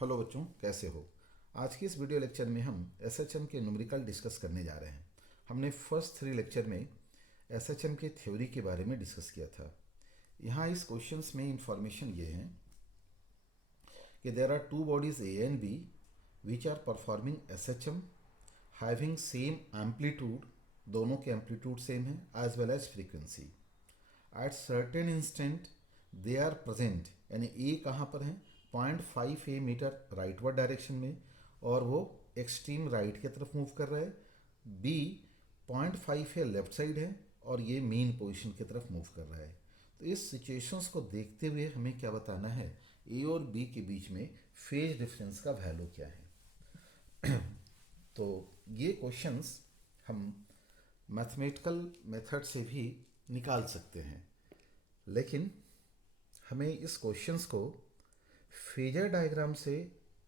Hello बच्चों, कैसे हो। आज की इस वीडियो लेक्चर में हम एसएचएम के न्यूमेरिकल डिस्कस करने जा रहे हैं। हमने फर्स्ट 3 लेक्चर में एसएचएम के थ्योरी के बारे में डिस्कस किया था। यहाँ इस क्वेश्चंस में इंफॉर्मेशन ये है कि there are two bodies A and B which are performing SHM having same amplitude, दोनों के एम्पलीट्यूड सेम है, as well as frequency. At certain instant they are present, यानी ए कहाँ पर है, 0.5 ए मीटर राइटवर्ड डायरेक्शन में, और वो एक्सट्रीम राइट की तरफ मूव कर रहा है। बी 0.5 ए लेफ्ट साइड है और ये मेन पोजीशन की तरफ मूव कर रहा है। तो इस सिचुएशंस को देखते हुए हमें क्या बताना है, ए और बी के बीच में फेज डिफरेंस का वैल्यू क्या है। तो ये क्वेश्चंस हम मैथमेटिकल मेथड से भी निकाल सकते हैं, लेकिन हमें इस क्वेश्चंस को फेजर डायग्राम से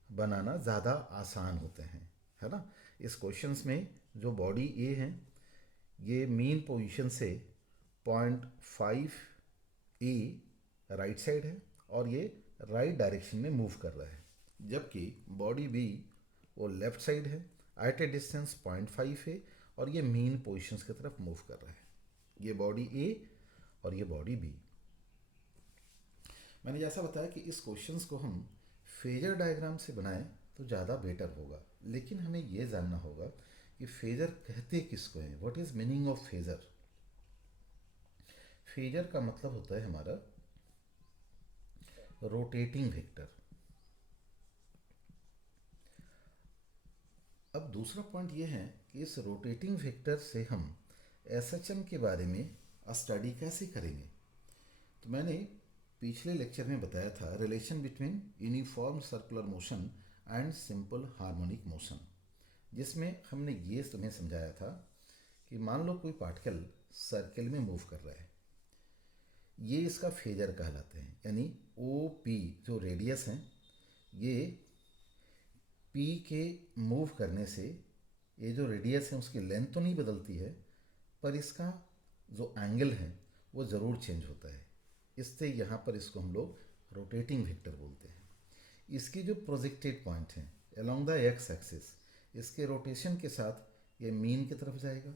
बनाना ज़्यादा आसान होते हैं, है ना। इस क्वेश्चंस में जो बॉडी ए है ये मेन पोजीशन से 0.5 ए राइट साइड है और ये राइट डायरेक्शन में मूव कर रहा है, जबकि बॉडी बी वो लेफ्ट साइड है एट ए डिस्टेंस 0.5 ए और ये मेन पोजीशंस की तरफ मूव कर रहा है। ये बॉडी ए और ये बॉडी बी। मैंने जैसा बताया कि इस क्वेश्चंस को हम फेजर डायग्राम से बनाएं तो ज़्यादा बेटर होगा, लेकिन हमें ये जानना होगा कि फेजर कहते किसको हैं, what is meaning of phasor. Phasor का मतलब होता है हमारा रोटेटिंग वेक्टर। अब दूसरा पॉइंट ये है कि इस रोटेटिंग वेक्टर से हम एसएचएम के बारे में स्टडी कैसे करेंगे। तो मैंने पिछले लेक्चर में बताया था relation between uniform circular motion and simple harmonic motion, जिसमें हमने ये तुम्हें समझाया था कि मान लो कोई पार्टिकल सर्किल में मूव कर रहा है, ये इसका फेजर कहलाते हैं। यानी ओ पी जो रेडियस हैं, ये पी के मूव करने से ये जो रेडियस है उसकी लेंथ तो नहीं बदलती है, पर इसका जो एंगल है वो ज़रूर चेंज होता है। इससे यहाँ पर इसको हम लोग रोटेटिंग वेक्टर बोलते हैं। इसकी जो प्रोजेक्टेड पॉइंट है अलोंग द एक्स एक्सिस, इसके रोटेशन के साथ ये मीन की तरफ जाएगा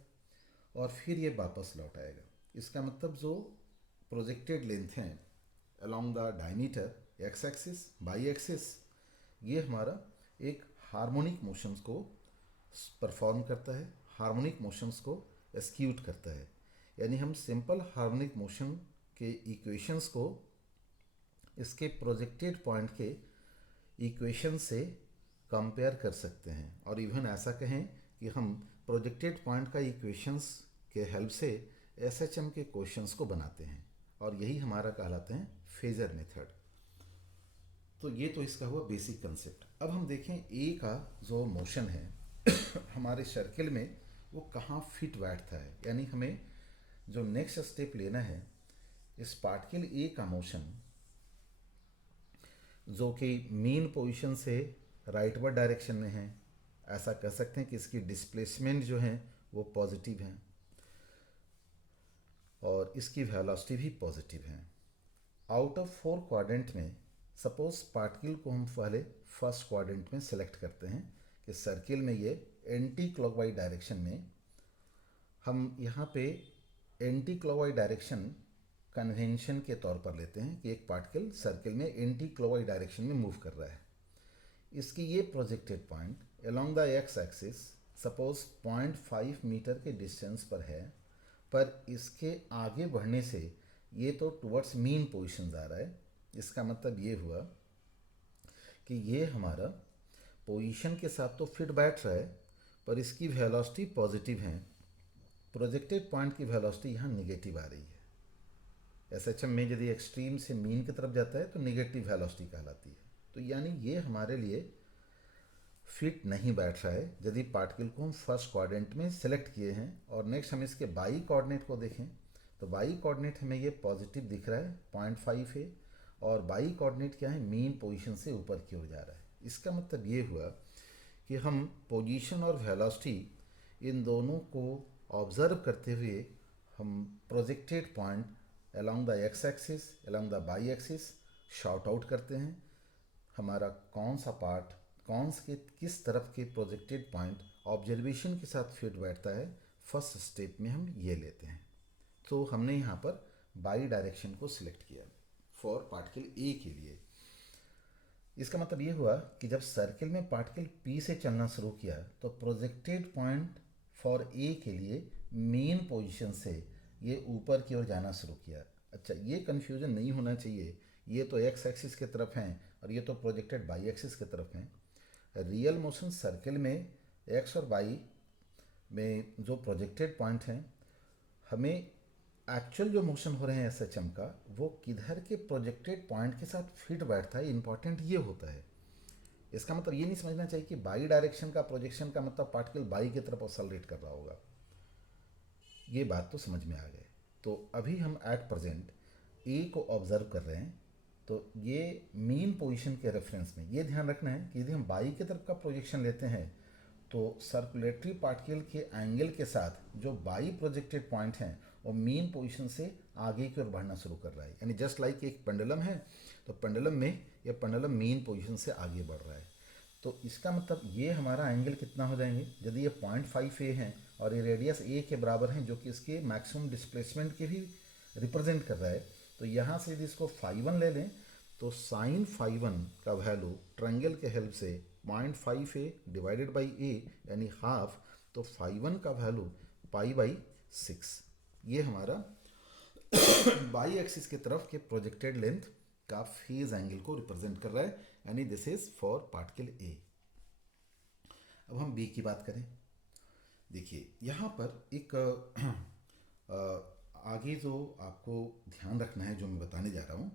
और फिर ये वापस लौट आएगा। इसका मतलब जो प्रोजेक्टेड लेंथ है along the diameter x axis by axis, ये हमारा एक हार्मोनिक मोशंस को परफॉर्म करता है, हार्मोनिक मोशंस को एक्सिक्यूट करता है। यानी हम सिंपल हार्मोनिक मोशन के इक्वेशंस को इसके प्रोजेक्टेड पॉइंट के इक्वेशन से कंपेयर कर सकते हैं, और इवन ऐसा कहें कि हम प्रोजेक्टेड पॉइंट का इक्वेशंस के हेल्प से एसएचएम के क्वेश्चंस को बनाते हैं, और यही हमारा कहलाते हैं फेजर मेथड। तो ये तो इसका हुआ बेसिक कंसेप्ट। अब हम देखें ए का जो मोशन है हमारे सर्किल में वो कहाँ फिट बैठता है। यानी हमें जो नेक्स्ट स्टेप लेना है, इस पार्टिकल ए का मोशन जो कि मेन पोजीशन से राइटवर्ड डायरेक्शन में है, ऐसा कह सकते हैं कि इसकी डिस्प्लेसमेंट जो है वो पॉजिटिव है और इसकी वेलोसिटी भी पॉजिटिव है। आउट ऑफ 4 क्वाड्रेंट में सपोज पार्टिकल को हम पहले फर्स्ट क्वाड्रेंट में सेलेक्ट करते हैं कि सर्किल में ये एंटी क्लॉकवाइज डायरेक्शन में, हम यहाँ पे एंटी क्लॉकवाइज डायरेक्शन कन्वेंशन के तौर पर लेते हैं कि एक पार्टिकल सर्किल में एंटी क्लॉकवाइज डायरेक्शन में मूव कर रहा है। इसकी ये projected point along the X axis suppose 0.5 metre के डिस्टेंस पर है, पर इसके आगे बढ़ने से ये तो टुवर्ड्स मीन पोजीशन जा रहा है। इसका मतलब ये हुआ कि ये हमारा पोजीशन के साथ तो फिट बैठ रहा है, पर इसकी वेलोसिटी पॉजिटिव है। प्रोजेक्टेड पॉइंट की वेलोसिटी यहाँ निगेटिव आ रही है। एसएचएम में यदि एक्सट्रीम से मीन की तरफ जाता है तो निगेटिव वेलोसिटी कहलाती है। तो यानी ये हमारे लिए फिट नहीं बैठ रहा है यदि पार्टिकल को हम फर्स्ट क्वाड्रेंट में सेलेक्ट किए हैं। और नेक्स्ट हम इसके बाई कोऑर्डिनेट को देखें तो बाई कोऑर्डिनेट हमें ये पॉजिटिव दिख रहा है 0.5 है, और बाई कोऑर्डिनेट क्या है, मेन पोजीशन से ऊपर की ओर जा रहा है। इसका मतलब ये हुआ कि हम पोजीशन और वेलोसिटी इन दोनों को ऑब्जर्व करते हुए हम projected point along the X axis along the by axis short out करते हैं। हमारा कौन सा पार्ट कौन से किस तरफ के प्रोजेक्टेड पॉइंट ऑब्जर्वेशन के साथ फिट बैठता है, फर्स्ट स्टेप में हम ये लेते हैं। तो हमने यहाँ पर बाई डायरेक्शन को सिलेक्ट किया फॉर पार्टिकल ए के लिए। इसका मतलब ये हुआ कि जब सर्किल में पार्टिकल पी से चलना शुरू किया तो प्रोजेक्टेड पॉइंट फॉर ए के लिए मेन पोजीशन से ये ऊपर की ओर जाना शुरू किया। अच्छा, ये कन्फ्यूजन नहीं होना चाहिए, ये तो एक्स एक्सिस की तरफ हैं और ये तो प्रोजेक्टेड बाई एक्सिस की तरफ हैं। रियल मोशन सर्किल में एक्स और वाई में जो प्रोजेक्टेड पॉइंट हैं, हमें एक्चुअल जो मोशन हो रहे हैं एस एच एम का, वो किधर के प्रोजेक्टेड पॉइंट के साथ फिट बैठता है, इंपॉर्टेंट ये होता है। इसका मतलब ये नहीं समझना चाहिए कि बाई डायरेक्शन का प्रोजेक्शन का मतलब पार्टिकल बाई की तरफ ऑसलेट कर रहा होगा। ये बात तो समझ में आ गए। तो अभी हम एट प्रेजेंट ए को ऑब्जर्व कर रहे हैं। तो ये मीन पोजीशन के रेफरेंस में ये ध्यान रखना है कि यदि हम बाई की तरफ का प्रोजेक्शन लेते हैं तो सर्कुलेटरी पार्टिकल के एंगल के साथ जो बाई प्रोजेक्टेड पॉइंट हैं वो मीन पोजीशन से आगे की ओर बढ़ना शुरू कर रहा है। यानी जस्ट लाइक एक पेंडुलम है, तो पेंडुलम में ये पेंडुलम मीन पोजीशन से आगे बढ़ रहा है। तो इसका मतलब ये हमारा एंगल कितना हो जाएंगे, यदि ये 0.5 ए है और ये रेडियस ए के बराबर है जो कि इसके मैक्सिमम डिस्प्लेसमेंट के भी रिप्रेजेंट कर रहा है, तो यहाँ से यदि इसको φ1 ले लें तो साइन φ1 का वैल्यू ट्रायंगल के हेल्प से 0.5 ए डिवाइडेड बाई ए यानी हाफ, तो φ1 का वैल्यू π/6। ये हमारा बाई एक्सिस की तरफ के प्रोजेक्टेड लेंथ का फेज एंगल को रिप्रेजेंट कर रहा है, यानी this is for particle A. अब हम बी की बात करें। देखिए यहाँ पर एक आगे जो आपको ध्यान रखना है, जो मैं बताने जा रहा हूँ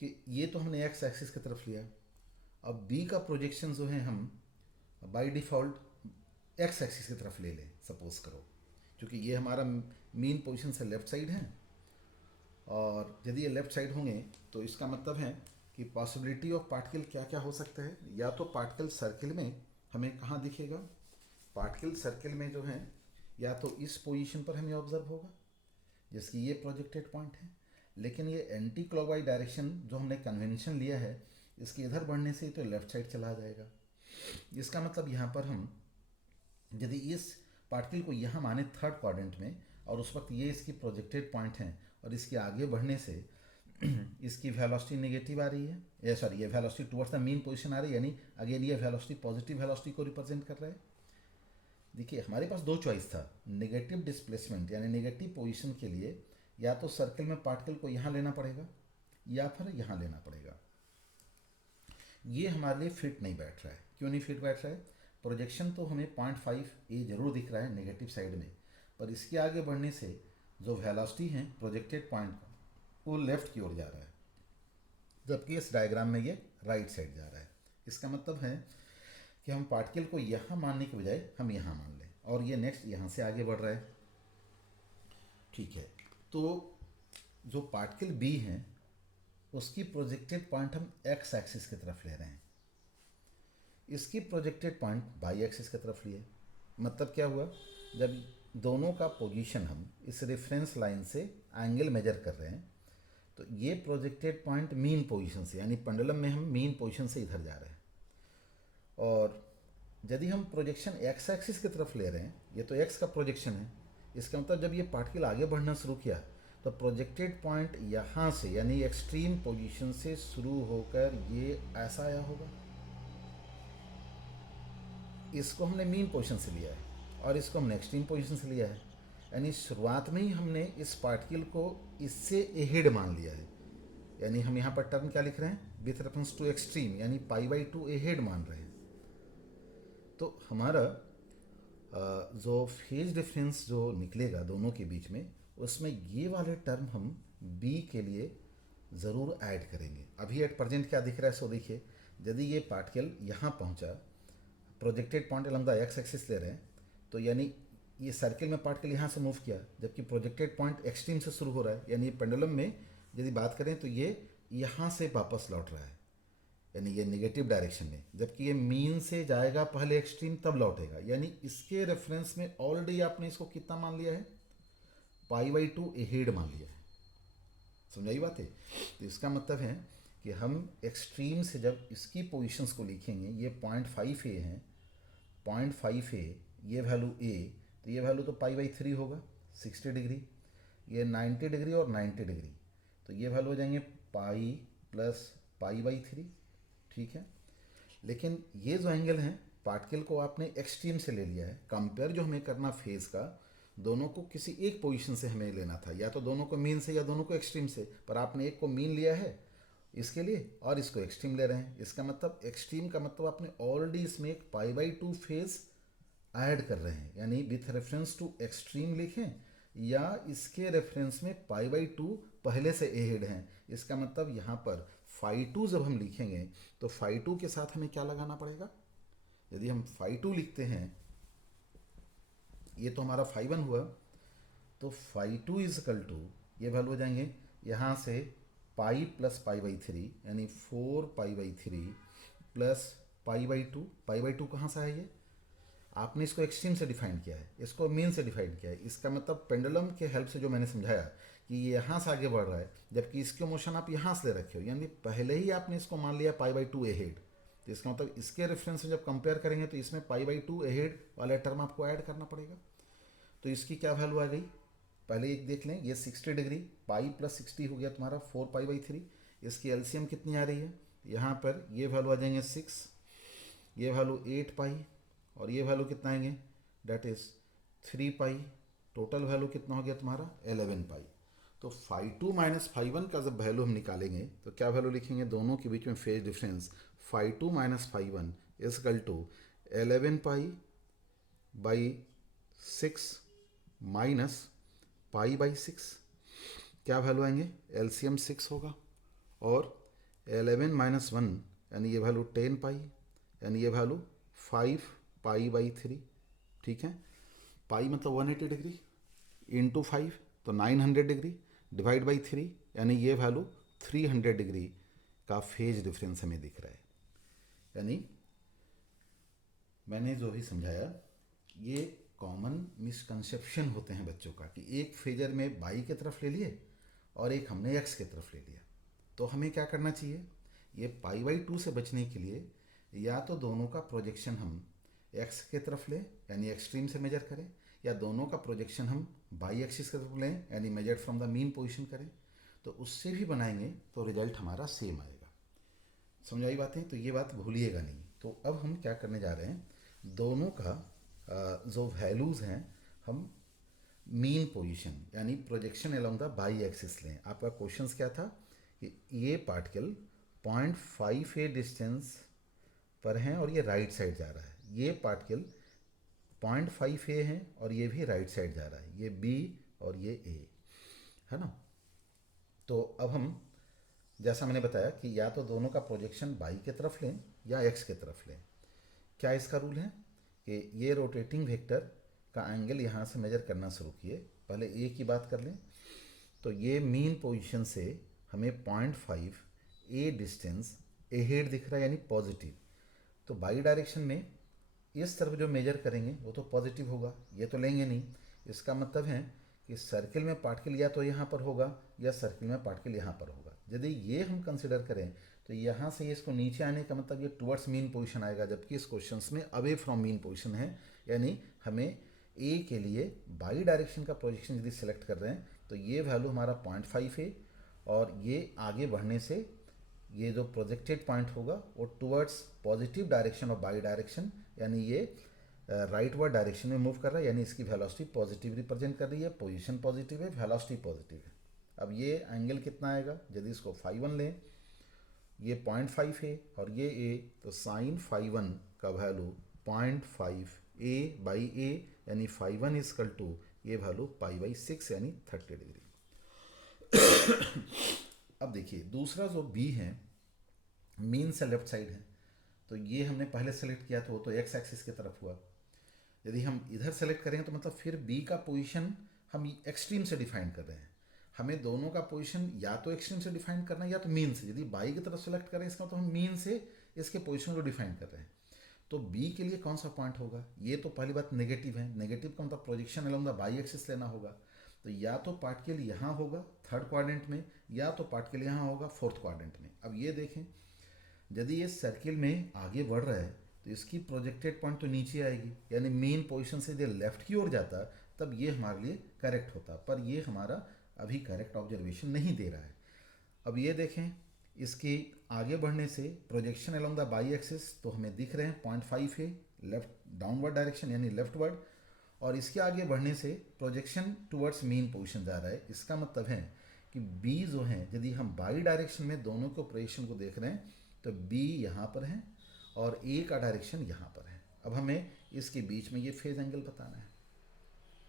कि ये तो हमने एक्स एक्सिस की तरफ लिया। अब बी का प्रोजेक्शन जो है हम बाय डिफ़ॉल्ट एक्स एक्सिस की तरफ ले लें, सपोज करो, क्योंकि ये हमारा मेन पोजीशन से लेफ़्ट साइड है और यदि ये लेफ़्ट साइड होंगे तो इसका मतलब है कि पॉसिबिलिटी ऑफ पार्टिकल क्या क्या हो सकता है। या तो पार्टिकल सर्किल में हमें कहाँ दिखेगा, पार्टिकल सर्किल में जो है या तो इस पोजीशन पर हमें ऑब्जर्व होगा जिसकी ये प्रोजेक्टेड पॉइंट है, लेकिन ये एंटी क्लॉकवाइज डायरेक्शन जो हमने कन्वेंशन लिया है इसके इधर बढ़ने से तो लेफ़्ट साइड चला जाएगा। इसका मतलब यहाँ पर हम यदि इस पार्टिकल को यहाँ माने थर्ड क्वाड्रेंट में और उस वक्त ये इसकी प्रोजेक्टेड पॉइंट हैं और इसके आगे बढ़ने से इसकी वेलोसिटी नेगेटिव आ रही है, या सॉरी ये velocity towards the mean position आ रही है, यानी अगेन ये वेलोसिटी पॉजिटिव वेलोसिटी को रिप्रेजेंट कर रहा है। देखिए हमारे पास दो चॉइस था, नेगेटिव डिस्प्लेसमेंट यानी नेगेटिव पोजीशन के लिए या तो सर्किल में पार्टिकल को यहाँ लेना पड़ेगा या फिर यहाँ लेना पड़ेगा। ये हमारे लिए फिट नहीं बैठ रहा है। क्यों नहीं फिट बैठ रहा है, प्रोजेक्शन तो हमें 0.5 ए जरूर दिख रहा है नेगेटिव साइड में, पर इसके आगे बढ़ने से जो वेलोसिटी है प्रोजेक्टेड पॉइंट का वो लेफ्ट की ओर जा रहा है, जबकि इस डायग्राम में ये राइट साइड जा रहा है। इसका मतलब है कि हम पार्टिकल को यहाँ मानने के बजाय हम यहाँ मान लें और ये नेक्स्ट यहाँ से आगे बढ़ रहा है। ठीक है, तो जो पार्टिकल बी है उसकी प्रोजेक्टेड पॉइंट हम एक्स एक्सिस की तरफ ले रहे हैं, इसकी प्रोजेक्टेड पॉइंट बाई एक्सिस की तरफ लिए। मतलब क्या हुआ, जब दोनों का पोजीशन हम इस रेफरेंस लाइन से एंगल मेजर कर रहे हैं तो ये प्रोजेक्टेड पॉइंट मीन पोजीशन से यानी पेंडुलम में हम मीन पोजीशन से इधर जा रहे हैं, और यदि हम प्रोजेक्शन एक्स एक्सिस की तरफ ले रहे हैं, ये तो एक्स का प्रोजेक्शन है, इसका मतलब जब ये पार्टिकल आगे बढ़ना शुरू किया तो प्रोजेक्टेड पॉइंट यहाँ से यानी एक्सट्रीम पोजीशन से शुरू होकर ये ऐसा आया होगा। इसको हमने मीन पोजीशन से लिया है और इसको हमने एक्सट्रीम पोजीशन से लिया है, यानी शुरुआत में ही हमने इस पार्टिकल को इससे एहेड मान लिया है। यानी हम यहाँ पर टर्म क्या लिख रहे हैं, विथ रेफरेंस टू एक्सट्रीम, यानी π/2 एहेड मान रहे हैं। तो हमारा जो फेज डिफरेंस जो निकलेगा दोनों के बीच में, उसमें ये वाले टर्म हम बी के लिए ज़रूर ऐड करेंगे। अभी एट प्रेजेंट क्या दिख रहा है, सो देखिए, यदि ये पार्टिकल यहाँ पहुँचा, projected point along the X axis ले रहे हैं, तो यानी ये सर्किल में पार्टिकल यहाँ से मूव किया, जबकि प्रोजेक्टेड पॉइंट एक्सट्रीम से शुरू हो रहा है, यानी पेंडुलम में यदि बात करें तो ये यहाँ से वापस लौट रहा है, यानी ये नेगेटिव डायरेक्शन में, जबकि ये मीन से जाएगा पहले एक्सट्रीम तब लौटेगा। यानी इसके रेफरेंस में ऑलरेडी आपने इसको कितना मान लिया है, π/2 एहेड मान लिया है। समझाई बात है। तो इसका मतलब है कि हम एक्सट्रीम से जब इसकी पोजीशंस को लिखेंगे, ये 0.5 ए है, 0.5 ए, ये वैल्यू ए, तो ये वैल्यू तो π/3 होगा 60 डिग्री, ये 90 डिग्री और 90 डिग्री, तो ये वैल्यू हो जाएंगे पाई प्लस π/3, ठीक है। लेकिन ये जो एंगल है, पार्टिकल को आपने एक्सट्रीम से ले लिया है, कंपेयर जो हमें करना फेज का, दोनों को किसी एक पोजीशन से हमें लेना था, या तो दोनों को मीन से या दोनों को एक्सट्रीम से, पर आपने एक को मीन लिया है इसके लिए और इसको एक्सट्रीम ले रहे हैं। इसका मतलब एक्सट्रीम का मतलब आपने ऑलरेडी इसमें एक π/2 फेज ऐड कर रहे हैं, यानी विथ रेफरेंस टू एक्सट्रीम लिखें या इसके रेफरेंस में π/2 पहले से एहेड हैं। इसका मतलब यहाँ पर φ2 जब हम लिखेंगे तो φ2 के साथ हमें क्या लगाना पड़ेगा। यदि हम φ2 लिखते हैं, ये तो हमारा φ1 हुआ, तो φ2 इजकल टू ये वैल्यू हो जाएंगे यहाँ से पाई प्लस π/3, यानी 4π/3 प्लस π/2। π/2 कहाँ से है, ये आपने इसको एक्सट्रीम से डिफाइन किया है, इसको मीन से डिफाइन किया है। इसका मतलब पेंडुलम के हेल्प से जो मैंने समझाया कि ये यहाँ से आगे बढ़ रहा है, जबकि इसके मोशन आप यहाँ से ले रखे हो, यानी पहले ही आपने इसको मान लिया π/2 अहेड, तो इसका मतलब इसके रेफरेंस से जब कंपेयर करेंगे तो इसमें π/2 अहेड वाला टर्म आपको ऐड करना पड़ेगा। तो इसकी क्या वैल्यू आ गई, पहले एक देख लें, ये 60 डिग्री, पाई प्लस 60 हो गया तुम्हारा 4π/3। इसकी एलसीएम कितनी आ रही है, यहाँ पर ये वैल्यू आ जाएंगे 6, ये वैल्यू 8 पाई और ये वैल्यू कितना आएंगे, that is 3 pi. Total value कितना हो गया तुम्हारा 11 पाई। तो φ2 माइनस φ1 का जब वैल्यू हम निकालेंगे तो क्या वैल्यू लिखेंगे, दोनों के बीच में phase difference φ2 minus φ1 is equal to 11 pi by 6 minus π/6। क्या वैल्यू आएंगे, एलसीएम 6 होगा और 11 माइनस 1 यानी ये वैल्यू 10 पाई, यानी ये वैल्यू 5 π/3, ठीक है। पाई मतलब 180 डिग्री इंटू 5 तो 900 डिग्री डिवाइड बाई 3, यानी ये वैल्यू 300 डिग्री का फेज डिफरेंस हमें दिख रहा है। यानी मैंने जो भी समझाया, ये कॉमन मिसकंसेप्शन होते हैं बच्चों का कि एक फेजर में बाई की तरफ ले लिए और एक हमने एक्स की तरफ ले लिया। तो हमें क्या करना चाहिए, ये π/2 से बचने के लिए या तो दोनों का प्रोजेक्शन हम एक्स की तरफ लें यानी एक्सट्रीम से मेजर करें, या दोनों का प्रोजेक्शन हम बाई एक्सिस की तरफ लें यानी measure from the mean position करें। तो उससे भी बनाएंगे तो रिजल्ट हमारा सेम आएगा। समझाई बातें, तो ये बात भूलिएगा नहीं। तो अब हम क्या करने जा रहे हैं, दोनों का जो वैल्यूज़ हैं हम मीन पोजीशन यानी projection along the by axis लें। आपका क्वेश्चंस क्या था कि ये पार्टिकल 0.5 डिस्टेंस पर हैं और ये राइट साइड जा रहा है, ये पार्टिकल 0.5 है और ये भी राइट साइड जा रहा है, ये बी और ये ए है ना। तो अब हम जैसा मैंने बताया कि या तो दोनों का प्रोजेक्शन बाई की तरफ लें या एक्स की तरफ लें। क्या इसका रूल है कि ये रोटेटिंग वेक्टर का एंगल यहाँ से मेजर करना शुरू किए। पहले ए की बात कर लें, तो ये मीन पोजीशन से हमें 0.5 ए डिस्टेंस अहेड दिख रहा है यानी पॉजिटिव। तो बाई डायरेक्शन में इस तरफ जो मेजर करेंगे वो तो पॉजिटिव होगा, ये तो लेंगे नहीं। इसका मतलब है कि सर्किल में पार्टिकल या तो यहाँ पर होगा या सर्किल में पार्टिकल यहाँ पर होगा। यदि ये हम कंसिडर करें तो यहाँ से इसको नीचे आने का मतलब ये टुवर्ड्स मीन पोजीशन आएगा, जबकि इस क्वेश्चन में अवे फ्रॉम मीन पोजीशन है। यानी हमें ए के लिए बाई डायरेक्शन का प्रोजेक्शन यदि सेलेक्ट कर रहे हैं तो ये वैल्यू हमारा 0.5 है और ये आगे बढ़ने से ये जो प्रोजेक्टेड पॉइंट होगा वो टुवर्ड्स पॉजिटिव डायरेक्शन और बाई डायरेक्शन, यानी ये राइट वर्ड डायरेक्शन में मूव कर रहा है, यानी इसकी वेलोसिटी पॉजिटिव रिप्रेजेंट कर रही है, पोजीशन पॉजिटिव है, वेलोसिटी पॉजिटिव है। अब ये एंगल कितना आएगा, यदि इसको φ1 लें, ये 0.5 है और ये ए, तो साइन φ1 का वैल्यू 0.5 ए बाई ए यानी φ1 इजकल टू ये वैल्यू π/6 यानी 30 डिग्री। अब देखिए दूसरा जो बी है, मीन से लेफ्ट साइड है, तो ये हमने पहले सेलेक्ट किया तो वो तो एक्स एक्सिस की तरफ हुआ। यदि हम इधर सेलेक्ट करें तो मतलब फिर बी का पोजीशन हम एक्सट्रीम से डिफाइन कर रहे हैं। हमें दोनों का पोजीशन या तो एक्सट्रीम से डिफाइन करना है या तो मीन से। यदि बाई की तरफ सेलेक्ट करें इसका तो हम मीन से इसके पोजीशन को डिफाइन कर रहे हैं। तो बी के लिए कौन सा पॉइंट होगा, ये तो पहली बात नेगेटिव है। नेगेटिव का मतलब projection along the by axis लेना होगा। तो या तो पार्टिकल यहाँ होगा थर्ड क्वाड्रेंट में, या तो पार्टिकल यहाँ होगा फोर्थ क्वाड्रेंट में। अब ये देखें, यदि ये सर्किल में आगे बढ़ रहा है तो इसकी प्रोजेक्टेड पॉइंट तो नीचे आएगी, यानी मेन पोजीशन से यदि लेफ्ट की ओर जाता तब ये हमारे लिए करेक्ट होता, पर ये हमारा अभी करेक्ट ऑब्जर्वेशन नहीं दे रहा है। अब ये देखें, इसके आगे बढ़ने से projection along the by axis तो हमें दिख रहे हैं 0.5 है लेफ्ट डाउनवर्ड डायरेक्शन यानी लेफ्टवर्ड, और इसके आगे बढ़ने से प्रोजेक्शन टुवर्ड्स मेन पोजीशन जा रहा है। इसका मतलब है कि बी जो है, यदि हम बाई डायरेक्शन में दोनों के प्रोजेक्शन को देख रहे हैं तो बी यहाँ पर है और ए का डायरेक्शन यहाँ पर है। अब हमें इसके बीच में ये फेज एंगल बताना है।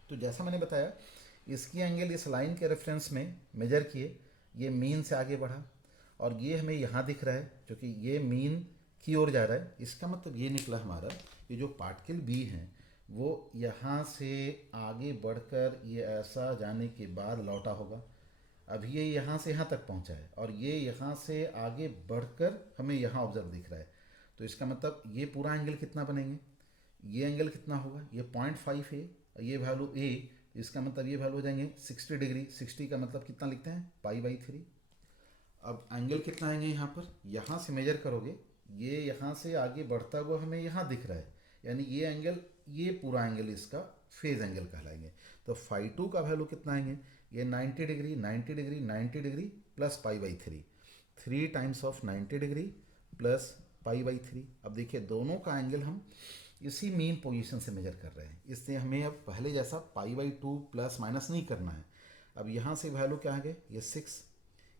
तो जैसा मैंने बताया, इसकी एंगल इस लाइन के रेफरेंस में मेजर किए, ये मीन से आगे बढ़ा और ये हमें यहाँ दिख रहा है क्योंकि ये मीन की ओर जा रहा है। इसका मतलब ये निकला हमारा, ये जो पार्टिकल बी है वो यहाँ से आगे बढ़कर ये ऐसा जाने के बाद लौटा होगा। अब ये यहाँ से यहाँ तक पहुँचा है और ये यहाँ से आगे बढ़कर हमें यहाँ ऑब्जर्व दिख रहा है। तो इसका मतलब ये पूरा एंगल कितना बनेंगे, ये एंगल कितना होगा, ये 0.5 है, ये वैल्यू ए, इसका मतलब ये वैल्यू हो जाएंगे 60 डिग्री। 60 का मतलब कितना लिखते हैं, π/3। अब एंगल कितना आएंगे यहाँ पर, यहाँ से मेजर करोगे, ये यहाँ से आगे बढ़ता हुआ हमें यहाँ दिख रहा है, यानी ये एंगल, ये पूरा एंगल इसका फेज एंगल कहलाएंगे। तो φ2 का वैल्यू कितना आएंगे, ये 90 degree 90 degree 90 degree plus π/3, 3 times of 90 degree plus π/3। अब देखिए दोनों का एंगल हम इसी मेन पोजीशन से मेजर कर रहे हैं, इसलिए हमें अब पहले जैसा π/2 प्लस माइनस नहीं करना है। अब यहाँ से वैल्यू क्या आ गए, ये 6,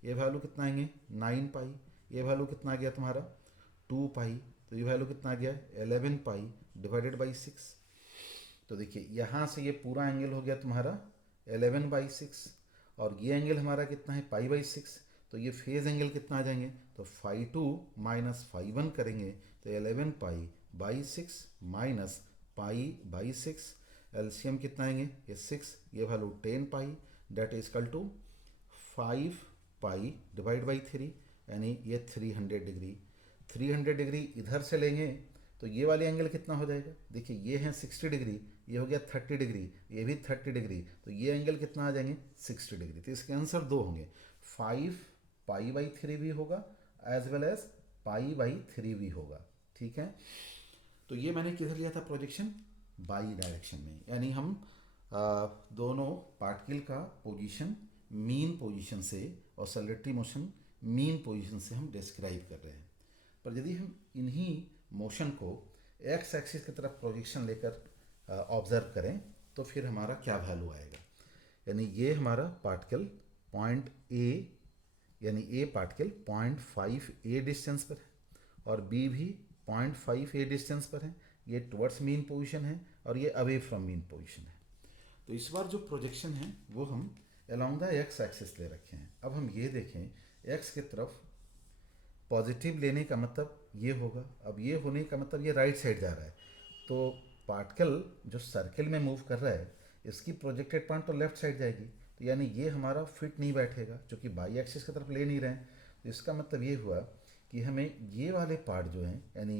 ये वैल्यू कितना आएंगे 9π, ये वैल्यू कितना आ गया तुम्हारा 2π, तो ये वैल्यू कितना आ गया 11π डिवाइडेड बाई 6। तो देखिए यहाँ से ये पूरा एंगल हो गया तुम्हारा 11/6 और ये एंगल हमारा कितना है π/6। तो ये फेज एंगल कितना आ जाएंगे, तो φ2 माइनस φ1 करेंगे तो 11π/6 माइनस π/6, एलसीएम कितना आएंगे, ये 6, ये value 10π, that is equal to 5π divide by 3, यानी ये 300 डिग्री। 300 डिग्री इधर से लेंगे तो ये वाले एंगल कितना हो जाएगा, देखिए ये है 60 डिग्री, ये हो गया 30 डिग्री, ये भी 30 डिग्री, तो ये एंगल कितना आ जाएंगे 60 डिग्री। तो इसके आंसर दो होंगे, 5π/3 भी होगा एज वेल एज π/3 भी होगा। ठीक है, तो ये मैंने किधर लिया था प्रोजेक्शन, बाई डायरेक्शन में, यानी हम दोनों पार्टिकल का पोजीशन मीन पोजीशन से और ऑसिलेटरी मोशन मीन पोजीशन से हम डिस्क्राइब कर रहे हैं। पर यदि हम इन्हीं मोशन को एक्स एक्सिस की तरफ प्रोजेक्शन लेकर ऑब्जर्व करें तो फिर हमारा क्या वैल्यू आएगा, यानी ये हमारा पार्टिकल पॉइंट ए, यानी ए पार्टिकल 0.5 ए डिस्टेंस पर है और बी भी 0.5 ए डिस्टेंस पर है, ये टुवर्ड्स मीन पोजीशन है और ये अवे फ्रॉम मीन पोजीशन है। तो इस बार जो प्रोजेक्शन है वो हम अलोंग द एक्स एक्सिस ले रखे हैं। अब हम ये देखें, एक्स की तरफ पॉजिटिव लेने का मतलब ये होगा, अब ये होने का मतलब ये राइट साइड जा रहा है, तो पार्टिकल जो सर्किल में मूव कर रहा है इसकी प्रोजेक्टेड पॉइंट तो लेफ्ट साइड जाएगी, तो यानी ये हमारा फिट नहीं बैठेगा क्योंकि बाई एक्सिस की तरफ ले नहीं रहे हैं। तो इसका मतलब ये हुआ कि हमें ये वाले पार्ट जो हैं, यानी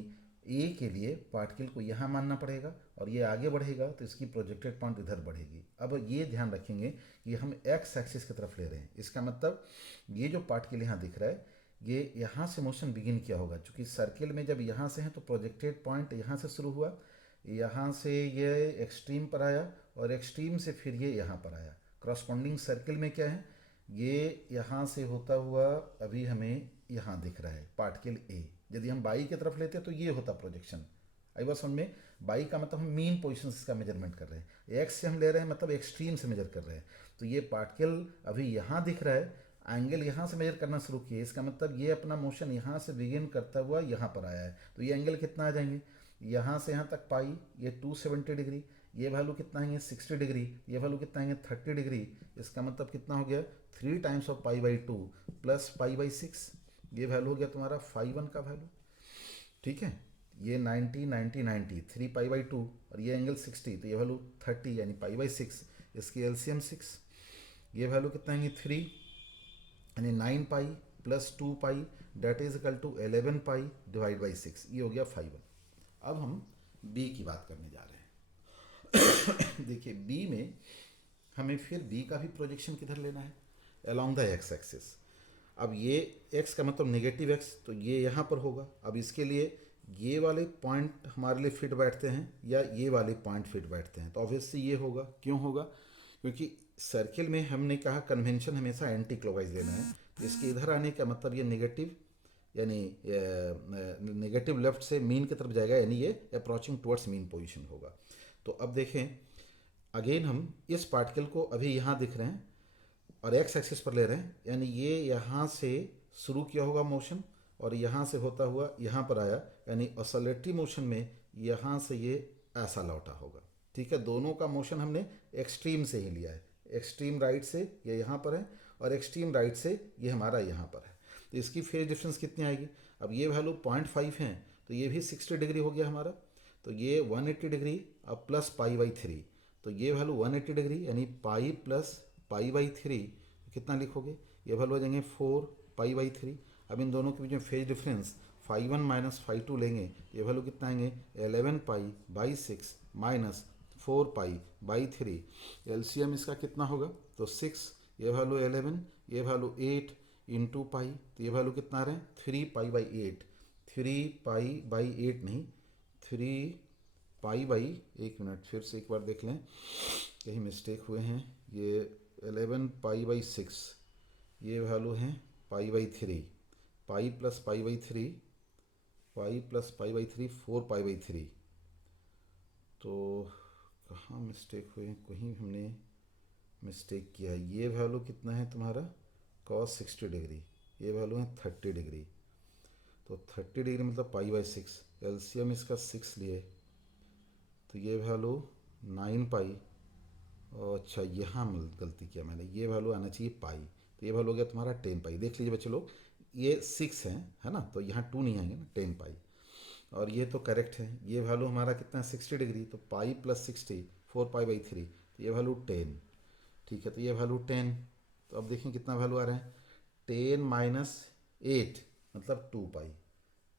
ए के लिए पार्टिकल को यहाँ मानना पड़ेगा और ये आगे बढ़ेगा तो इसकी प्रोजेक्टेड पॉइंट इधर बढ़ेगी। अब ये ध्यान रखेंगे कि हम एक्स एक्सिस की तरफ ले रहे हैं, इसका मतलब ये जो पार्टिकल यहाँ दिख रहा है ये यहाँ से मोशन बिगिन किया होगा, क्योंकि सर्किल में जब यहाँ से हैं तो प्रोजेक्टेड पॉइंट यहाँ से शुरू हुआ, यहाँ से ये एक्सट्रीम पर आया और एक्सट्रीम से फिर ये यहाँ पर आया। क्रॉसपॉन्डिंग सर्किल में क्या है, ये यहाँ से होता हुआ अभी हमें यहाँ दिख रहा है पार्टिकल ए। यदि हम बाई की तरफ लेते तो ये होता प्रोजेक्शन। आई बात समझ में, बाई का मतलब हम मेन पोजीशन इसका मेजरमेंट कर रहे हैं, एक्स से हम ले रहे हैं मतलब एक्सट्रीम से मेजर कर रहे हैं। तो ये पार्टिकल अभी यहाँ दिख रहा है, एंगल यहाँ से मेजर करना शुरू किए, इसका मतलब ये अपना मोशन यहाँ से बिगिन करता हुआ यहाँ पर आया है। तो ये एंगल कितना आ जाएंगे, यहाँ से यहाँ तक पाई, ये 270 डिग्री, ये वैल्यू कितना आएंगे 60 डिग्री, ये वैल्यू कितना आएंगे 30 डिग्री। इसका मतलब कितना हो गया 3 टाइम्स ऑफ π/2 प्लस π/6, ये वैल्यू हो गया तुम्हारा φ1 का वैल्यू। ठीक है, ये 90 90 90 3 π/2 और ये एंगल 60, तो ये वैल्यू 30 यानी π/6, इसकी एलसीएम 6, ये वैल्यू कितना आएंगे 3 यानी 9π plus 2π that is equal to 11π divide by 6, ये हो गया φ1। अब हम बी की बात करने जा रहे हैं। देखिए बी में हमें फिर बी का भी प्रोजेक्शन किधर लेना है, अलोंग द एक्स एक्सिस। अब ये एक्स का मतलब नेगेटिव एक्स, तो ये यहाँ पर होगा। अब इसके लिए ये वाले पॉइंट हमारे लिए फिट बैठते हैं या ये वाले पॉइंट फिट बैठते हैं, तो ऑब्वियसली ये होगा। क्यों होगा? क्योंकि सर्किल में हमने कहा कन्वेंशन हमेशा एंटी क्लॉकवाइज लेना है, तो इसके इधर आने का मतलब ये नेगेटिव, यानी नेगेटिव लेफ्ट से मीन की तरफ जाएगा, यानी ये अप्रोचिंग टुवर्ड्स मीन पोजीशन होगा। तो अब देखें, अगेन हम इस पार्टिकल को अभी यहाँ दिख रहे हैं और एक्स एक्सिस पर ले रहे हैं, यानी ये यहाँ से शुरू किया होगा मोशन और यहाँ से होता हुआ यहाँ पर आया, यानी ऑसिलेटरी मोशन में यहाँ से ये ऐसा लौटा होगा। ठीक है, दोनों का मोशन हमने एक्सट्रीम से ही लिया है। एक्सट्रीम राइट से ये यहाँ पर है और एक्सट्रीम राइट से ये हमारा यहाँ पर है। तो इसकी फेज डिफरेंस कितनी आएगी? अब ये वैल्यू 0.5 है, तो ये भी 60 डिग्री हो गया हमारा। तो ये 180 डिग्री अब प्लस π/3, तो ये वैल्यू 180 डिग्री यानी पाई प्लस π/3 कितना लिखोगे? ये वैल्यू आ जाएंगे 4π/3। अब इन दोनों के बीच में फेज डिफरेंस φ1 माइनस φ2 लेंगे, ये वैल्यू कितना आएंगे? 11π/6 माइनस 4π/3। एलसीएम इसका कितना होगा? तो 6, ये वैल्यू 11, ये वैल्यू 8 इंटू पाई, तो ये वैल्यू कितना आ रहे हैं? 3π/8। 3π/8 नहीं, 3π/, एक मिनट फिर से एक बार देख लें, कहीं मिस्टेक हुए हैं। ये 11π/6, ये वैल्यू है π/3, पाई प्लस π/3, पाई प्लस π/3 4π/3। तो कहाँ मिस्टेक हुए हैं? कहीं हमने मिस्टेक किया है। ये वैल्यू कितना है तुम्हारा? cos 60 डिग्री, ये वैल्यू है 30 डिग्री। तो 30 डिग्री मतलब π/6, एलसीएम इसका 6 लिए, तो ये वैल्यू 9π। अच्छा, यहाँ गलती किया मैंने, ये वैल्यू आना चाहिए पाई, तो ये वैल्यू हो गया तुम्हारा 10π। देख लीजिए बच्चे लोग, ये 6 है ना, तो यहाँ 2 नहीं आएंगे ना, 10π। और ये तो करेक्ट है। ये वैल्यू हमारा कितना है? 60 डिग्री, तो पाई प्लस 60 4π/3, तो ये वैल्यू 10। ठीक है, तो ये वैल्यू 10। तो अब देखें कितना वैल्यू आ रहा है? 10 माइनस 8 मतलब 2π,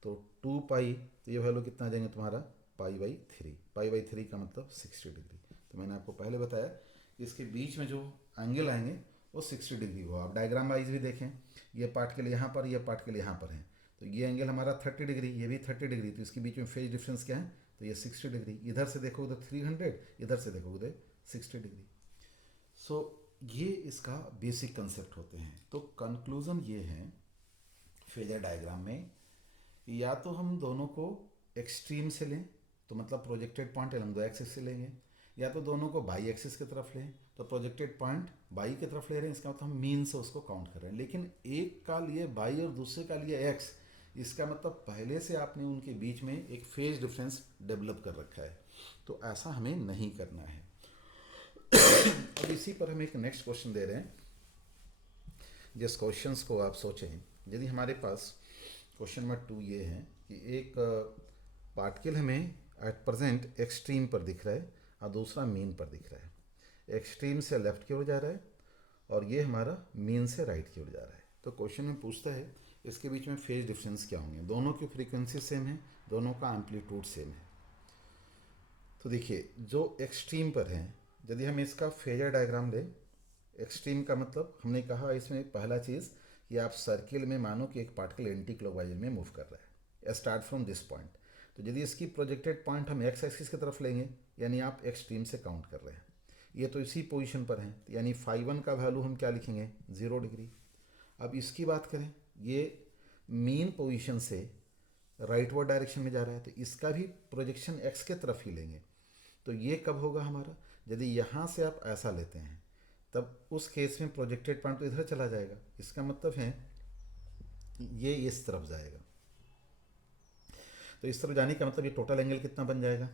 तो 2π, तो ये वैल्यू कितना आ जाएंगे तुम्हारा? π/3। π/3 का मतलब 60 डिग्री। तो मैंने आपको पहले बताया कि इसके बीच में जो एंगल आएंगे वो 60 डिग्री हो। आप डायग्राम वाइज भी देखें, ये पार्ट के लिए यहाँ पर, ये पार्ट के लिए यहाँ पर है, तो ये एंगल हमारा 30 डिग्री, ये भी 30 डिग्री, तो इसके बीच में फेज डिफरेंस क्या है? तो ये 60 डिग्री। इधर से देखोगे तो 300, इधर से देखोगे तो 60 डिग्री। सो ये इसका बेसिक कंसेप्ट होते हैं। तो कंक्लूजन ये है फेजर डायग्राम में, या तो हम दोनों को एक्सट्रीम से लें, तो मतलब projected point along the axis से लेंगे, या तो दोनों को बाई एक्सिस की तरफ लें, तो प्रोजेक्टेड पॉइंट बाई की तरफ ले रहे हैं, इसका मतलब हम मीन से उसको काउंट कर रहे हैं। लेकिन एक का लिए बाई और दूसरे का लिए एक्स, इसका मतलब पहले से आपने उनके बीच में एक फेज डिफरेंस डेवलप कर रखा है, तो ऐसा हमें नहीं करना है। अब इसी पर हम एक नेक्स्ट क्वेश्चन दे रहे हैं, जिस क्वेश्चंस को आप सोचें। यदि हमारे पास क्वेश्चन नंबर 2 ये है कि एक पार्टिकल हमें एट प्रेजेंट एक्सट्रीम पर दिख रहा है और दूसरा मीन पर दिख रहा है। एक्सट्रीम से लेफ्ट की ओर जा रहा है और ये हमारा मीन से राइट की ओर जा रहा है। तो क्वेश्चन में पूछता है इसके बीच में फेज डिफरेंस क्या होंगे? दोनों की फ्रीक्वेंसी सेम है, दोनों का एम्पलीट्यूड सेम है। तो देखिए, जो एक्सट्रीम पर है, यदि हम इसका फेजर डायग्राम लें, एक्सट्रीम का मतलब हमने कहा इसमें पहला चीज़ कि आप सर्किल में मानो कि एक पार्टिकल एंटी क्लॉकवाइज में मूव कर रहा है, स्टार्ट फ्रॉम दिस पॉइंट। तो यदि इसकी प्रोजेक्टेड पॉइंट हम एक्स एक्सिस की तरफ लेंगे, यानी आप एक्सट्रीम से काउंट कर रहे हैं, ये तो इसी पोजीशन पर है, यानी φ1 का वैल्यू हम क्या लिखेंगे? 0 डिग्री। अब इसकी बात करें, ये मीन पोजीशन से राइटवर्ड डायरेक्शन में जा रहा है, तो इसका भी प्रोजेक्शन एक्स के तरफ ही लेंगे। तो ये कब होगा हमारा? यदि यहाँ से आप ऐसा लेते हैं, तब उस केस में प्रोजेक्टेड पॉइंट तो इधर चला जाएगा, इसका मतलब है ये इस तरफ जाएगा। तो इस तरफ जाने का मतलब ये टोटल एंगल कितना बन जाएगा?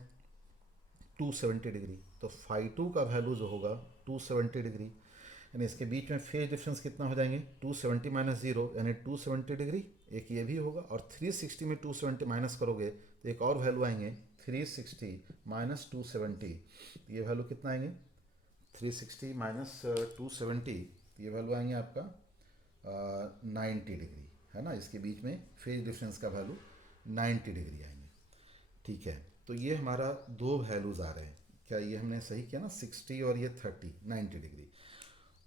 270 डिग्री। तो φ2 का वैल्यू जो होगा 270 डिग्री, यानी इसके बीच में फेज डिफरेंस कितना हो जाएंगे? 270 माइनस 0 यानी 270 डिग्री। एक ये भी होगा, और 360 में 270 माइनस करोगे तो एक और वैल्यू आएंगे 360 माइनस 270, ये वैल्यू कितना आएंगे? 360 माइनस 270, ये वैल्यू आएंगे आपका 90 डिग्री, है ना। इसके बीच में फेज डिफरेंस का वैल्यू 90 डिग्री आएंगे। ठीक है, तो ये हमारा दो वैल्यूज़ आ रहे हैं, क्या ये हमने सही किया ना, 60 और ये 30, 90 डिग्री।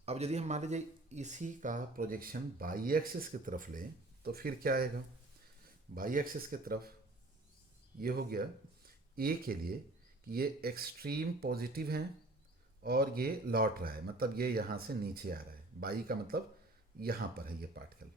अब यदि हम मान लीजिए इसी का प्रोजेक्शन बाई एक्सिस की तरफ लें तो फिर क्या आएगा, बाई एक्सिस की तरफ ये हो गया ए के लिए कि ये एक्सट्रीम पॉजिटिव हैं और ये लौट रहा है, मतलब ये यहाँ से नीचे आ रहा है। बाई का मतलब यहाँ पर है ये पार्टिकल।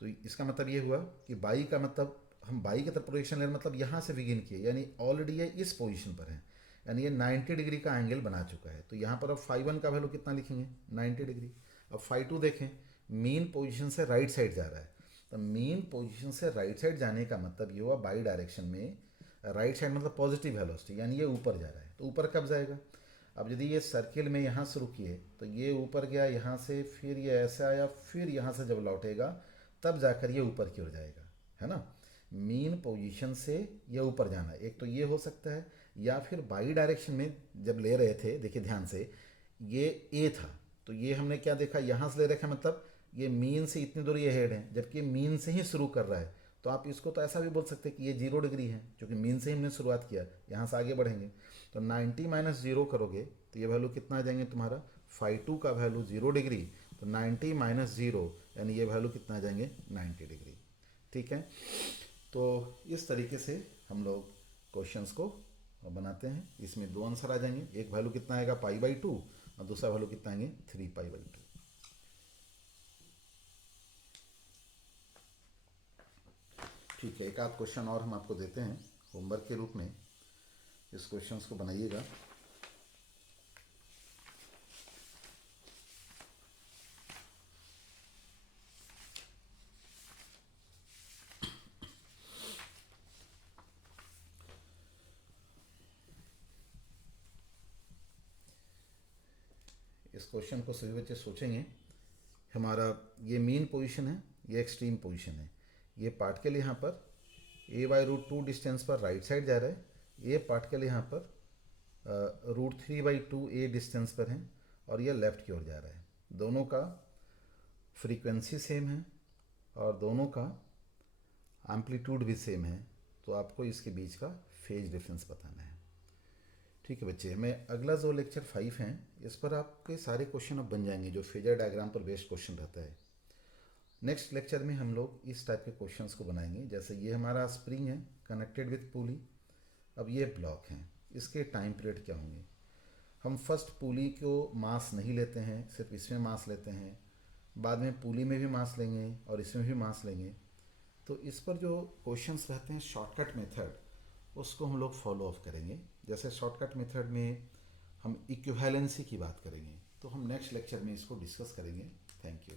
तो इसका मतलब ये हुआ कि बाई का मतलब हम बाई की तरफ प्रोजेक्शन ले रहे हैं, मतलब यहाँ से बिगिन किए, यानी ऑलरेडी ये इस पोजीशन पर है, यानी ये 90 डिग्री का एंगल बना चुका है। तो यहाँ पर अब फाई वन का वैल्यू कितना लिखेंगे, 90 डिग्री। अब फाई टू देखें, मीन पोजीशन से राइट साइड जा रहा है, तो मीन पोजीशन से राइट साइड जाने का मतलब ये हुआ बाई डायरेक्शन में, राइट साइड मतलब पॉजिटिव वेलोसिटी, यानी ये ऊपर जा रहा है। तो ऊपर कब जाएगा, अब यदि ये सर्किल में यहाँ से रुकिए तो ये ऊपर गया यहाँ से, फिर ये ऐसे आया, फिर यहाँ से जब लौटेगा तब जाकर ये ऊपर की ओर जाएगा, है ना। मीन पोजीशन से ये ऊपर जाना, एक तो ये हो सकता है, या फिर बाई डायरेक्शन में जब ले रहे थे, देखिए ध्यान से, ये ए था तो ये हमने क्या देखा, यहाँ से ले रखा, मतलब ये मीन से इतनी दूर ये हेड है, जबकि मीन से ही शुरू कर रहा है। तो आप इसको तो ऐसा भी बोल सकते हैं कि ये 0 डिग्री है, क्योंकि मीन से ही हमने शुरुआत किया, यहाँ से आगे बढ़ेंगे। तो 90 माइनस 0 करोगे तो ये वैल्यू कितना आ जाएंगे तुम्हारा, फाई टू का वैल्यू 0 डिग्री, तो 90 माइनस 0 यानी ये वैल्यू कितना आ जाएंगे, 90 डिग्री। ठीक है, तो इस तरीके से हम लोग क्वेश्चंस को बनाते हैं। इसमें दो आंसर आ जाएंगे, एक वैल्यू कितना आएगा π/2 और दूसरा वैल्यू कितना आएंगे 3π/2। ठीक है, एक आध क्वेश्चन और हम आपको देते हैं होमवर्क के रूप में, इस क्वेश्चंस को बनाइएगा। इस क्वेश्चन को सभी बच्चे सोचेंगे। हमारा ये मेन पोजीशन है, ये एक्सट्रीम पोजीशन है, ये पार्टिकल यहाँ पर a/√2 डिस्टेंस पर राइट साइड जा रहा है, ये पार्टिकल यहाँ पर √3/2 डिस्टेंस पर है और ये लेफ्ट की ओर जा रहा है। दोनों का फ्रीक्वेंसी सेम है और दोनों का एम्पलीट्यूड भी सेम है, तो आपको इसके बीच का फेज डिफरेंस बताना है। ठीक है बच्चे, हमें अगला जो लेक्चर 5 है इस पर आपके सारे क्वेश्चन अब बन जाएंगे, जो फेजर डायग्राम पर बेस्ड क्वेश्चन रहता है। नेक्स्ट लेक्चर में हम लोग इस टाइप के क्वेश्चंस को बनाएंगे, जैसे ये हमारा स्प्रिंग है कनेक्टेड विथ पुली, अब ये ब्लॉक हैं, इसके टाइम पीरियड क्या होंगे। हम फर्स्ट पुली को मास नहीं लेते हैं, सिर्फ इसमें मास लेते हैं, बाद में पुली में भी मास लेंगे और इसमें भी मास लेंगे। तो इस पर जो क्वेश्चंस रहते हैं शॉर्टकट मेथड, उसको हम लोग फॉलो अप करेंगे। जैसे शॉर्टकट मेथड में हम इक्विवेलेंसी की बात करेंगे, तो हम नेक्स्ट लेक्चर में इसको डिस्कस करेंगे। Thank you.